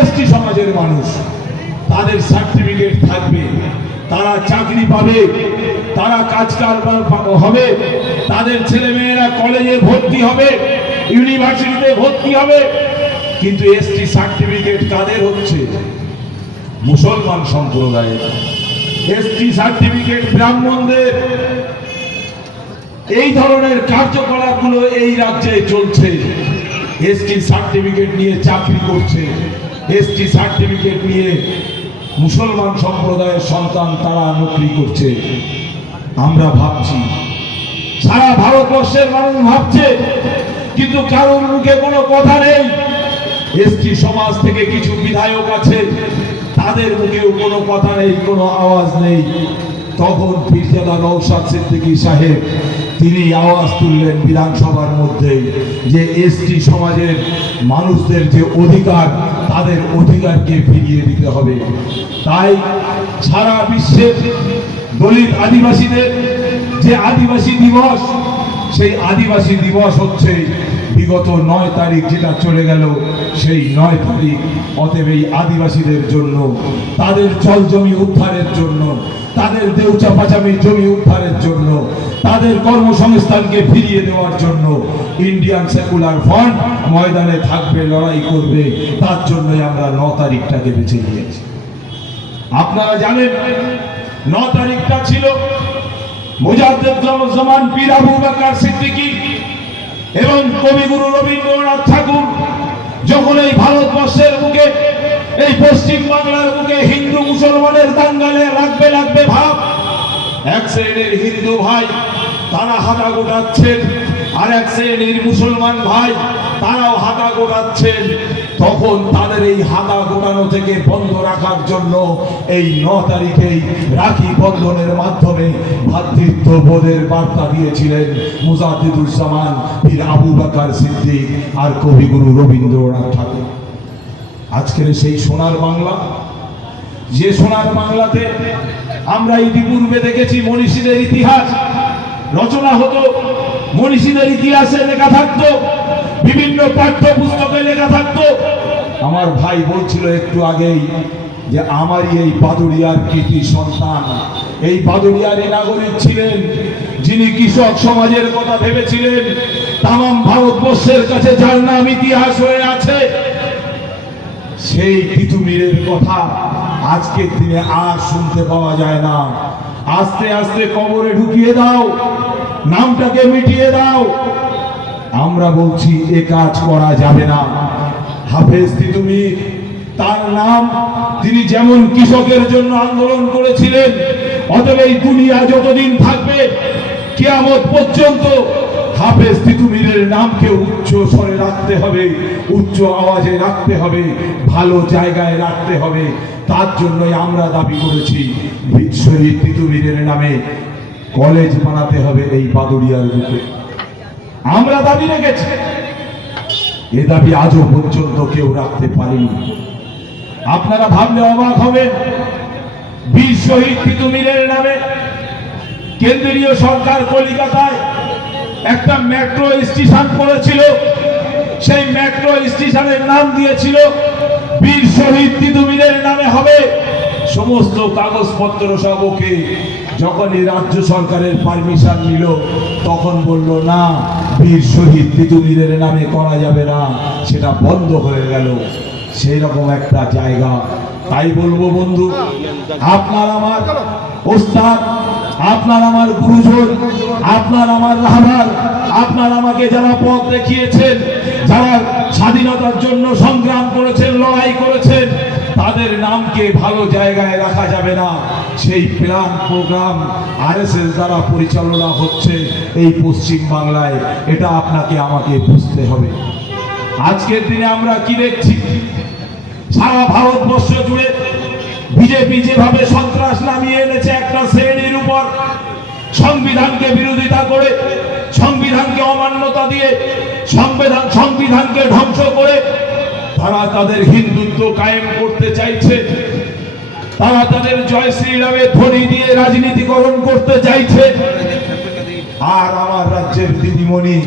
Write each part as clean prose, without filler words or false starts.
ST সমাজের মানুষ, তাদের সার্টিফিকেট থাকবে, তারা চাকরি পাবে, তারা কাজ কারবার হবে, তাদের ছেলেমেয়েরা কলেজে ভর্তি হবে, ইউনিভার্সিটিতে ভর্তি হবে। কিন্তু এসটি সার্টিফিকেট কাদের হচ্ছে? মুসলমান সম্প্রদায়ের। এসটি সার্টিফিকেট ব্রাহ্মণদের। এই ধরনের কার্যকলাপগুলো এই রাজ্যে চলছে। এসটি সার্টিফিকেট নিয়ে চাকরি করছে, এসটি সার্টিফিকেট নিয়ে মুসলমান সম্প্রদায়ের সন্তান তারা নকরি করছে। আমরা ভাবছি, সারা ভারতবর্ষের মানুষ ভাবছে, কিন্তু কারোর মুখে কোনো কথা নেই। এসটি সমাজ থেকে কিছু বিধায়ক আছে, তাদের মুখেও কোনো কথা নেই, কোনো আওয়াজ নেই। তখন পীরজাদা নওশাদ সিদ্দিকী সাহেব তিনি আওয়াজ তুললেন বিধানসভার মধ্যে যে এসটি সমাজের মানুষদের যে অধিকার, তাদের অধিকারকে ফিরিয়ে দিতে হবে। তাই সারা বিশ্বের দলিত আদিবাসীদের যে আদিবাসী দিবস, সেই আদিবাসী দিবস হচ্ছে বিগত 9 তারিখ, যেটা চলে গেল সেই 9 তারিখ। অতএব এই আদিবাসীদের জন্য, তাদের জল জমি উদ্ধারের জন্য, তাদের দেউচা পাচামি জমি উদ্ধারের জন্য, তাদের কর্মসংস্থানকে ফিরিয়ে দেওয়ার জন্য ইন্ডিয়ান সেকুলার ফ্রন্ট ময়দানে থাকবে, লড়াই করবে। তার জন্যই আমরা 9 তারিখটাকে বেছে নিয়েছি। আপনারা জানেন 9 তারিখটা ছিল মুজাদ্দেদুজ্জামান পীর আবু বকর সিদ্দিকী এবং কবিগুরু রবীন্দ্রনাথ ঠাকুর যখন এই ভারতবর্ষের বুকে, এই পশ্চিম বাংলার বুকে হিন্দু মুসলমানের দাঙ্গালে লাগবে ভাব। এক শ্রেণীর হিন্দু ভাই তারা হাতা গোটাচ্ছেন, আর এক শ্রেণীর মুসলমান ভাই তারাও হাতা গোটাচ্ছেন। তখন তাদের এই হাতা গোটানো থেকে বন্ধ রাখার জন্য এই 9 তারিখেই রাখি বন্ধনের মাধ্যমে ভ্রাতৃত্ববোধের বার্তা দিয়েছিলেন মুজাদ্দেদুজ্জামান পীর আবু বকর সিদ্দিক আর কবিগুরু রবীন্দ্রনাথ ঠাকুর। আজকের সেই সোনার বাংলা, যে সোনার বাংলাতে আমরা ইতিপূর্বে দেখেছি মনীষীদের ইতিহাস রচনা হতো, মনীষীদের ইতিহাসে লেখা থাকতো, বিভিন্ন পাঠ্য পুস্তকে লেখা থাকতো। আমার ভাই বলছিল একটু আগেই যে আমারই এই বাদুড়িয়ার কৃতি সন্তান, এই বাদুড়িয়ারই নাগরিক ছিলেন, যিনি কৃষক সমাজের কথা ভেবেছিলেন। তামাম ভারতবর্ষের কাছে যার নাম ইতিহাস হয়ে আছে, সেই তিতুমিরের কথা আজকের দিনে আর শুনতে পাওয়া যায় না। আস্তে আস্তে কবরে ঢুকিয়ে দাও, নামটাকে মিটিয়ে দাও। আমরা বলছি এ কাজ করা যাবে না। হাফেজ তিতুমির, তার নাম, তিনি যেমন কৃষকের জন্য আন্দোলন করেছিলেন, অতএব এই দুনিয়া যতদিন থাকবে কিয়ামত পর্যন্ত হাফেজ তিতুমিরের নামকে উচ্চ স্বরে রাখতে হবে, উচ্চ আওয়াজে রাখতে হবে, ভালো জায়গায় রাখতে হবে। তার জন্যই আমরা দাবি করেছি শহীদ তিতুমিরের নামে কলেজ বানাতে হবে এই বাদুড়িয়ার বুকে। আমরা দাবি রেখেছি, এ দাবি আজও পর্যন্ত কেউ রাখতে পারেনি। আপনারা ভাবলে অবাক হবেন, বীর শহীদ তিতুমিরের নামে কেন্দ্রীয় সরকার কলকাতায় একটা মেট্রো স্টেশন করেছিল। সেই মেট্রো স্টেশনের নাম দিয়েছিল বীর শহীদ তিতুমিরের নামে হবে। সমস্ত কাগজপত্র সব ওকে। যখনই রাজ্য সরকারের পারমিশন নিল, তখন বলল না, বীর শহীদ তিতুমিরের নামে করা যাবে না, সেটা বন্ধ হয়ে গেল। সেই রকম একটা জায়গা। তাই বলবো বন্ধু, আপনার আমার ওস্তাদ, আপনার আমার গুরুজন, আপনার আমার রাহবার, আপনার আমাকে যারা পথ দেখিয়েছেন, যারা স্বাধীনতার জন্য সংগ্রাম করেছেন, লড়াই করেছেন, তাদের নামকে ভালো জায়গায় রাখা যাবে না। সেই প্ল্যান প্রোগ্রাম আরএসএস দ্বারা পরিচালনা হচ্ছে এই পশ্চিম বাংলায়, এটা আপনাকে আমাকে বুঝতে হবে। আজকের দিনে আমরা কি দেখছি, সারা ভারতবর্ষ জুড়ে বিজেপি যেভাবে সন্ত্রাস নামিয়ে এনেছে একটা শ্রেণীর উপর, সংবিধানকে বিরোধিতা করে, সংবিধানকে অমান্যতা দিয়ে, সংবিধানকে ধ্বংস করে তারা তাদের হিন্দুত্ব কায়েম করতে চাইছে। তারা তাদের জয় শ্রীরামের ধ্বনি দিয়ে রাজনীতিকরণ করতে চাইছে। আর আমার রাজ্যের দিদিমণি,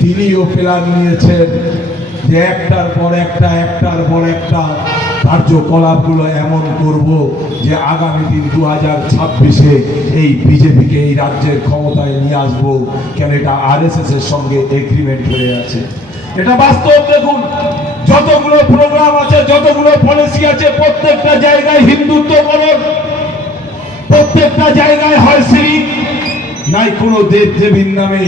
তিনিও প্ল্যান নিয়েছেন যে একটার পর একটা কার্যকলাপগুলো এমন করব যে আগামী দিন 2026-এ এই বিজেপিকে এই রাজ্যের ক্ষমতায় নিয়ে আসবো। কেন এটা আরএসএস এর সঙ্গে এগ্রিমেন্ট হয়ে আছে, এটা বাস্তব। দেখুন, যতগুলো প্রোগ্রাম আছে, যতগুলো পলিসি আছে, প্রত্যেকটা জায়গায় হিন্দুত্ব বলন, প্রত্যেকটা জায়গায় হয় শিরিক, নাই কোনো দেব দেবীর নামে,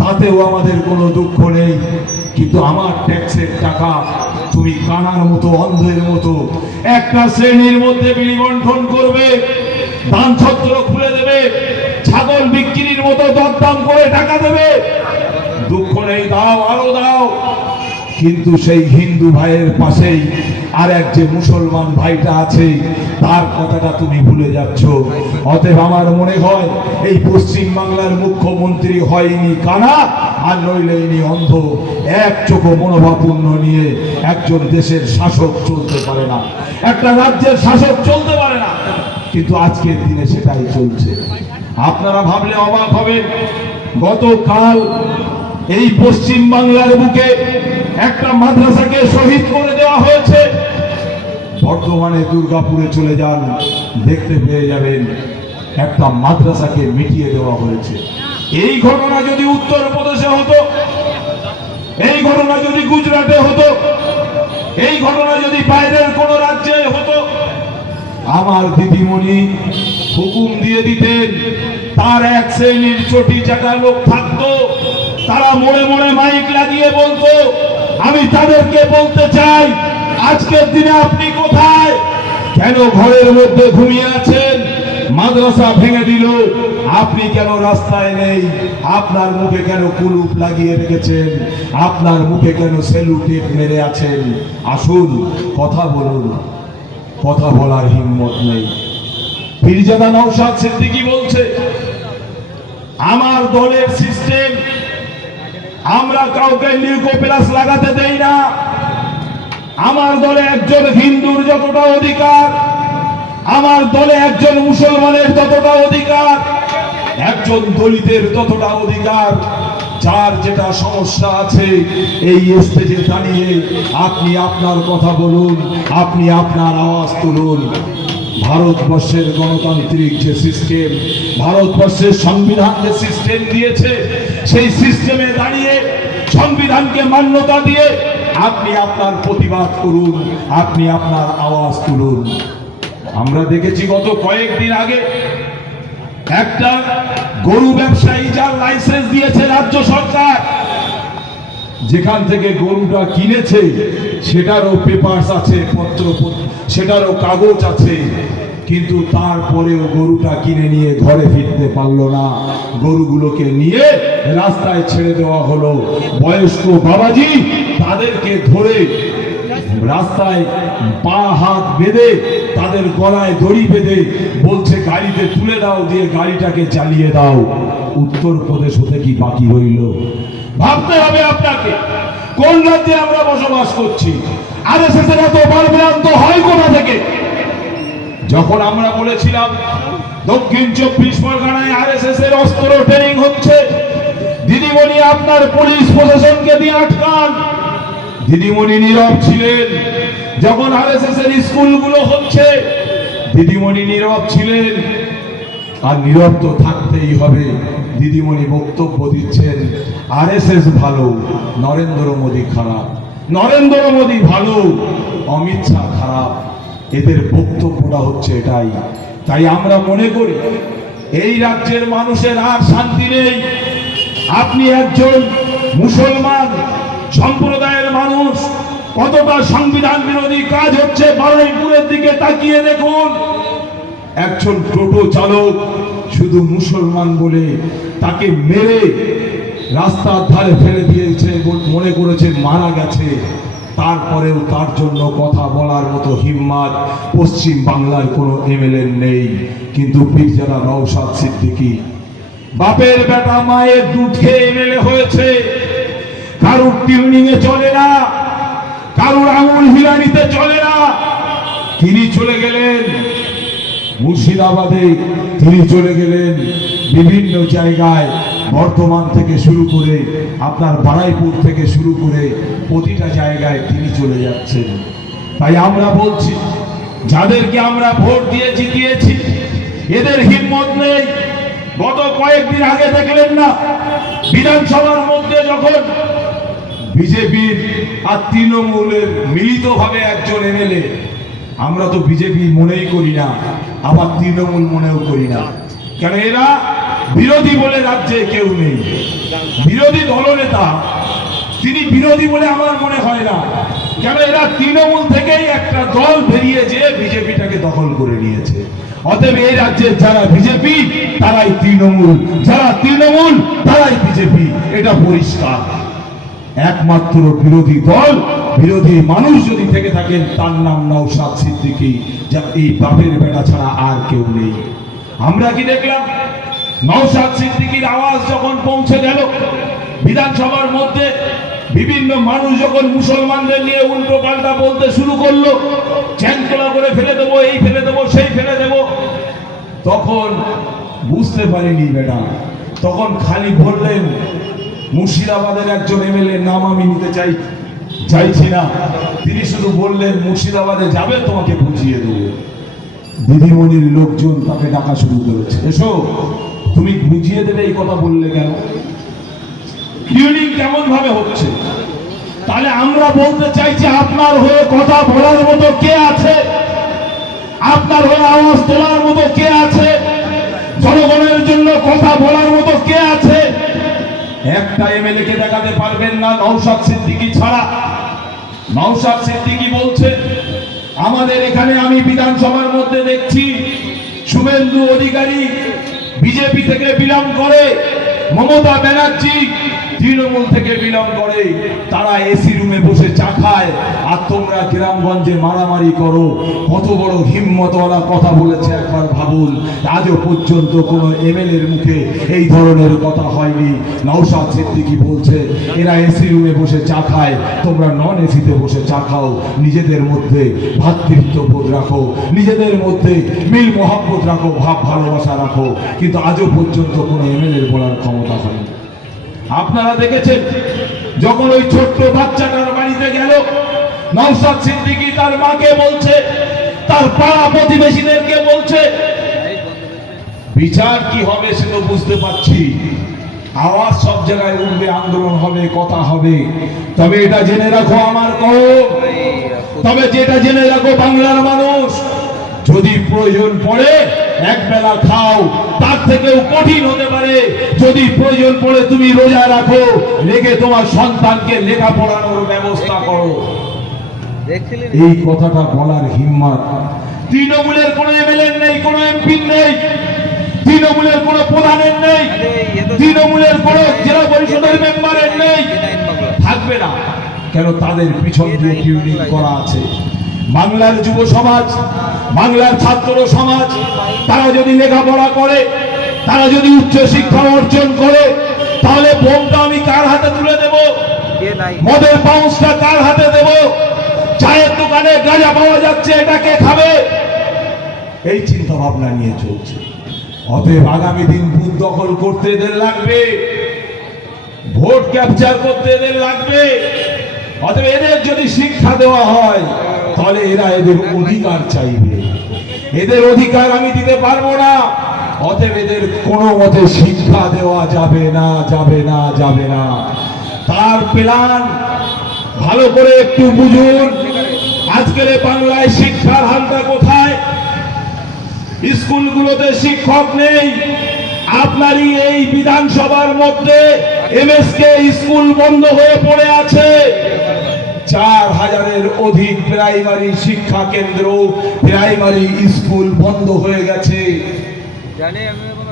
তাতেও আমাদের কোনো দুঃখ নেই। কিন্তু আমার ট্যাক্সের টাকা তুমি কানার মতো, অন্ধের মতো একটা শ্রেণীর মধ্যে বিলিবণ্ঠন করবে, দান ছত্র খুলে দেবে, ছাগল বিক্রির মতো দরদাম করে টাকা দেবে। দুঃখ নেই, দাও, আরো দাও। কিন্তু সেই হিন্দু ভাইয়ের পাশেই আর এক যে মুসলমান ভাইটা আছে, তার কথাটা তুমি ভুলে যাচ্ছ। অতএব আমার মনে হয় এই পশ্চিম বাংলার মুখ্যমন্ত্রী হয়নি কানা, আর নইলে ইনি অন্ধ। এক চোখ মনোভাবপূর্ণ নিয়ে একজন দেশের শাসক চলতে পারে না, একটা রাজ্যের শাসক চলতে পারে না। কিন্তু আজকের দিনে সেটাই চলছে। আপনারা ভাবলে অবাক হবেন, গতকাল এই পশ্চিম বাংলার বুকে একটা মাদ্রাসাকে শহীদ করে দেওয়া হয়েছে। বর্তমানে দুর্গাপুরে চলে যান, দেখতে পেয়ে যাবেন একটা মাদ্রাসাকে মিটিয়ে দেওয়া হয়েছে। এই ঘটনা যদি উত্তরপ্রদেশে হতো, এই ঘটনা যদি গুজরাটে হতো, এই ঘটনা যদি বাইরের কোন রাজ্যে হতো, আমার দিদিমণি হুকুম দিয়ে দিতেন, তার এক শ্রেণীর চটি চাটা লোক থাকতো, তারা মোড়ে মোড়ে মাইক লাগিয়ে বলতো, আমি তাদেরকে বলতে চাই, আজকের দিনে আপনি কোথায়? কেন ঘরের মধ্যে ঘুমিয়ে আছেন? মাদ্রাসা ভেঙে দিল, আপনি কেন রাস্তায় নেই? আপনার মুখে কেন কুলুপ লাগিয়ে রেখেছেন? আপনার মুখে কেন সেলুটেপ মেরে আছেন? আসুন কথা বলুন। কথা বলার হিম্মত নেই। পীরজাদা নওশাদ সিদ্দিকী বলছে, আমার দলের সিস্টেম, আমরা কাউকে লিউকো প্লাস লাগাতে দেই না। আমার দলে একজন হিন্দুর যতটা অধিকার, আমার দলে একজন মুসলমানের ততটা অধিকার, একজন দলিতের ততটা অধিকার। যার যেটা সমস্যা আছে এই স্টেজে দাঁড়িয়ে আপনি আপনার কথা বলুন, আপনি আপনার আওয়াজ তুলুন। ভারতবর্ষের গণতান্ত্রিক যে সিস্টেম, ভারতবর্ষের সংবিধান যে সিস্টেম দিয়েছে, সেই সিস্টেমে দাঁড়িয়ে সংবিধানকে মান্যতা দিয়ে আপনি আপনার প্রতিবাদ করুন, আপনি আপনার আওয়াজ তুলুন। আমরা দেখেছি গত কয়েকদিন আগে একটা গরু ব্যবসায়ী, যার লাইসেন্স দিয়েছে রাজ্য সরকার, যেখান থেকে গরুটা কিনেছে সেটারও পেপারস আছে, পত্র, সেটারও কাগজ আছে, কিন্তু তারপরেও গরুটা কিনে নিয়ে ঘরে ফিরতে পারলো না। গরুগুলোকে নিয়ে রাস্তায় ছেড়ে দেওয়া হলো। বয়স্ক বাবাজি তাদেরকে ধরে রাস্তায় পা হাত বেঁধে, তাদের গলায় দড়ি বেঁধে বলছে গাড়িতে তুলে দাও, দিয়ে গাড়িটাকে চালিয়ে দাও। উত্তরপ্রদেশ হতে কি বাকি রইল? ভাবতে হবে আপনাকে, কোন রাজ্যে আমরা বসবাস করছি। আরএসএস এর এত বলভ্রান্ত হয় কোথা থেকে? যখন আমরা বলেছিলাম দক্ষিণ 24 পরগনায় আরএসএস এর অস্ত্র ট্রেনিং হচ্ছে, দিদিমণি আপনার পুলিশ প্রশাসনকে দিয়ে আটকান, দিদিমণি নীরব ছিলেন। যখন আরএসএস এর স্কুলগুলো হচ্ছে, দিদিমণি নীরব ছিলেন। আর নীরব তো থাকতেই হবে। দিদিমণি বক্তব্য দিচ্ছেন, আরএসএস ভালো, নরেন্দ্র মোদী খারাপ, নরেন্দ্র মোদী ভালো, অমিত শাহ খারাপ। এদের বক্তব্যটা হচ্ছে এটাই। তাই আমরা মনে করি এই রাজ্যের মানুষের আর শান্তি নেই। আপনি একজন মুসলমান সম্প্রদায়ের মানুষ, কতটা সংবিধান বিরোধী কাজ হচ্ছে বারুইপুরের দিকে তাকিয়ে দেখুন। একজন টোটো চালক শুধু মুসলমান বলে তাকে মেরে রাস্তার ধারে ফেলে দিয়েছে, মনে করেছে মারা গেছে। তারপরেও তার জন্য কথা বলার মতো হিম্মত পশ্চিম বাংলার কোনো এমএলএ নেই। কিন্তু পীরজাদা নওশাদ সিদ্দিকী বাপের বেটা মায়ের দুধ খেয়ে এমএলএ হয়েছে। কারুর টিউনিং এ চলে না, কারুর আঙুল হিলানিতে চলে না। তিনি চলে গেলেন মুর্শিদাবাদে, তিনি চলে গেলেন বিভিন্ন জায়গায়, বর্ধমান থেকে শুরু করে আপনার বারুইপুর থেকে শুরু করে প্রতিটা জায়গায় তিনি চলে যাচ্ছেন। তাই আমরা বলছি, যাদেরকে আমরা ভোট দিয়ে জিতিয়েছি এদের হিম্মত নেই। গত কয়েকদিন আগে দেখলেন না, বিধানসভার মধ্যে যখন বিজেপির আর তৃণমূলের মিলিতভাবে একজন এমএলএ, আমরা তো বিজেপি মনেই করি না, আবার তৃণমূল মনেও করি না, কারণ এরা বিরোধী বলে রাজ্যে কেউ নেই। বিরোধী দলনেতা তিনি বিরোধী বলে আমার মনে হয় না, কেন এরা তৃণমূল থেকেই একটা দল বেরিয়ে যেয়ে বিজেপিটাকে দখল করে নিয়েছে। অতএব এই রাজ্যের যারা বিজেপি তারাই তৃণমূল, যারা তৃণমূল তারাই বিজেপি, এটা পরিষ্কার। একমাত্র বিরোধী দল, বিরোধী মানুষ যদি থেকে থাকেন তার নাম নওশাদ সিদ্দিকী, যা এই বাপের বেটা ছাড়া আর কেউ নেই। আমরা কি দেখলাম, নওশাদ সিদ্দিকীর আওয়াজ যখন পৌঁছে গেল বিধানসভার মধ্যে, বিভিন্ন মানুষ যখন মুসলমানদের নিয়ে উল্টো পাল্টা বলতে শুরু করলো, চ্যাংতলা করে ফেলে দেবো, এই ফেলে দেবো, সেই ফেলে দেবো, তখন বুঝতে পারিনি বেটা, তখন খালি বললেন মুর্শিদাবাদের একজন এমএলএ নাম আমি নিতে চাইছি না, তিনি শুধু বললেন মুর্শিদাবাদে যাবে তোমাকে বুঝিয়ে দেবো। দিদিমণির লোকজন তাকে ডাকা শুরু করেছে, এসো তুমি বুঝিয়ে দেবে, এই কথা বললে কেন? টিউনিং কেমন ভাবে হচ্ছে? তাহলে আমরা বলতে চাইছি, আপনার হয়ে কথা বলার মতো কে আছে? আপনার হয়ে আওয়াজ তোলার মতো কে আছে? জনগণের জন্য কথা বলার মতো কে আছে? একটা এমএলএ কে দেখাতে পারবেন না নওশাদ সিদ্দিকী ছাড়া। নওশাদ সিদ্দিকী বলছে, আমাদের এখানে আমি বিধানসভার মধ্যে দেখছি শুভেন্দু অধিকারী বিজেপি থেকে বিলং করে, মমতা ব্যানার্জি তৃণমূল থেকে বিলং করে, তারা এসি রুমে বসে চা খায়, আর তোমরা গ্রামগঞ্জে মারামারি করো। কত বড় হিম্মতওয়ালা কথা বলেছে একবার ভাবুন। আজও পর্যন্ত কোনো এমএলএর মুখে এই ধরনের কথা হয়নি। নওশাদ সিদ্দিকী বলছে এরা এসি রুমে বসে চা খায়, তোমরা নন এসিতে বসে চা খাও, নিজেদের মধ্যে ভ্রাতৃত্ববোধ রাখো, নিজেদের মধ্যে মিল মহব্বত রাখো, ভাব ভালোবাসা রাখো, কিন্তু আজও পর্যন্ত কোনো এমএলএর বলার ক্ষমতা হয়নি। আপনারা দেখেছেন যখন ওই ছোট্ট বাচ্চাটার বাড়িতে গেল, নওশাদ সিদ্দিকী তার মাকে বলছে, তার পাড়া প্রতিবেশীদেরকে বলছে, বিচার কি হবে সে তো বুঝতে পারছি, আওয়াজ সব জায়গায় উঠবে, আন্দোলন হবে, কথা হবে, তবে এটা জেনে রাখো আমার কওম, তবে যেটা জেনে রাখো বাংলার মানুষ, যদি প্রয়োজন পড়ে এক বেলা খাও, তার থেকেও কঠিন হতে পারে যদি প্রয়োজন পড়ে তুমি রোজা রাখো, রেখে তোমার সন্তানকে লেখাপড়ানোর ব্যবস্থা করো। এই কথাটা বলার হিম্মত তৃণমূলের কোনো এমএলএ নেই, কোনো এমপি নেই, তৃণমূলের কোনো প্রধানের নেই, তৃণমূলের কোনো জেলা পরিষদের মেম্বারের নেই, থাকবে না। কেন? তাদের পিছন দিয়ে টিউনিং করা আছে। বাংলার যুব সমাজ, বাংলার ছাত্র সমাজ, তারা যদি লেখাপড়া করে, তারা যদি উচ্চ শিক্ষা অর্জন করে, তাহলে বোমটা আমি কার হাতে তুলে দেব? মদের পাউন্সটা কার হাতে দেব? চায়ের দোকানে গাঁজা পাওয়া যাচ্ছে, এটা কে খাবে? এই চিন্তা ভাবনা নিয়ে চলছে। অতএব আগামী দিন বুথ দখল করতে এদের লাগবে, ভোট ক্যাপচার করতে এদের লাগবে। অতএব এদের যদি শিক্ষা দেওয়া হয় তাহলে এরা এদের অধিকার চাইবে, এদের অধিকার আমি দিতে পারবো না। অতএব এদের কোনো মতে শিক্ষা দেওয়া যাবে না, যাবে না, যাবে না। তার প্ল্যান ভালো করে একটু বুঝুন। আজকের বাংলায় শিক্ষার হালটা কোথায়? স্কুলগুলোতে শিক্ষক নেই। আপনারই এই বিধানসভার মধ্যে এমএসকে স্কুল বন্ধ হয়ে পড়ে আছে। 4000-এর অধিক প্রাইমারি শিক্ষা কেন্দ্র, প্রাইমারি স্কুল বন্ধ হয়ে গেছে।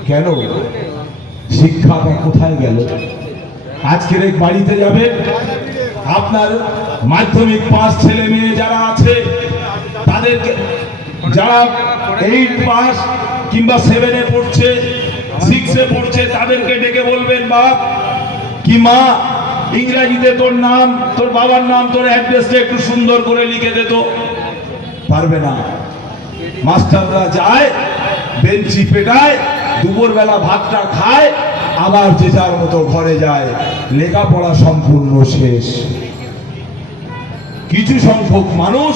কেন? শিক্ষাটা কোথায় গেল? আজকের এক বাড়িতে যাবে, আপনার মাধ্যমিক পাস ছেলে মেয়ে যারা আছে, তাদেরকে, যারা 8 পাস কিংবা 7-এ পড়ছে, 6-এ পড়ছে, তাদেরকে ডেকে বলবেন, বাপ কি মা, ইংরেজিতে তোর নাম, তোর বাবার নাম, তোর অ্যাড্রেসটা একটু সুন্দর করে লিখে দে তো। পারবে না। মাস্টাররা যায়, বেঞ্চি পেটায়, দুপুরবেলা ভাতটা খায়, আবার যে যার মতো ঘরে যায়, লেখাপড়া সম্পূর্ণ শেষ। কিছু সংখ্যক মানুষ